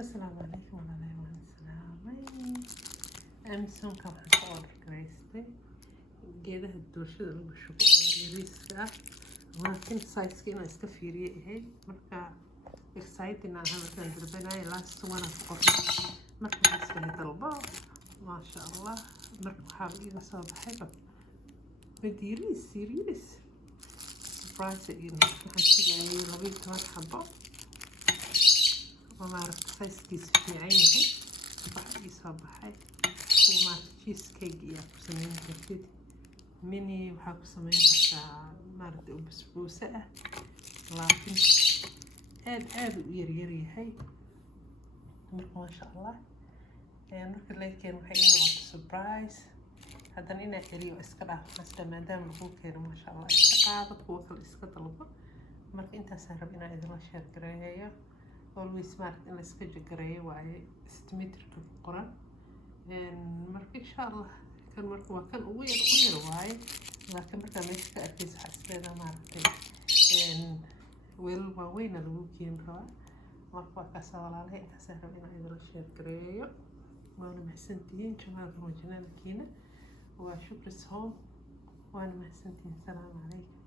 السلام عليكم ورحمة الله. أمسون كم حصور كريستي geedaha doorshada lagu shubo oo yariiska ah laakiin size kina iska fiiriye ahayd marka exciting aan halkan dalbanay last one of qof marka iska dalbo ma sha Allah marka waxa iga soo baxay badiris series price in waxaan sigaayay 12 xabo وما عرفت size kiis fiican yahay waxa ii soo baxay kuma cheesecake iyo sameyn kartid mini waxaa ku sameyn kartaa maaragtay basbuusa ah laakiin aad u yar yahay marka ma sha Allah marka laakiin waxay inoo surprise haddana inaa xiriyo iska dhaaf hasta maadaama lagu keeno ma sha Allah iska qaado kuwa kale iska dalbo marka intaas aan rab inaan idin share gareeyo always mark in la iska jagareeyo waaye estimated qoran marka insha Allah kan marka waa kan ugu yar waaye laakiin marka meesha ka arkaysa xasbeeda maaragtay weel waaweyn lagu keen rabaa marka waa ka soo walaalahay intaas aan rab inaan idin share gareeyo waana mahadsantihiin jamaal rajanaankiina waa shukris home waana mahadsantihiin salaamu calaykum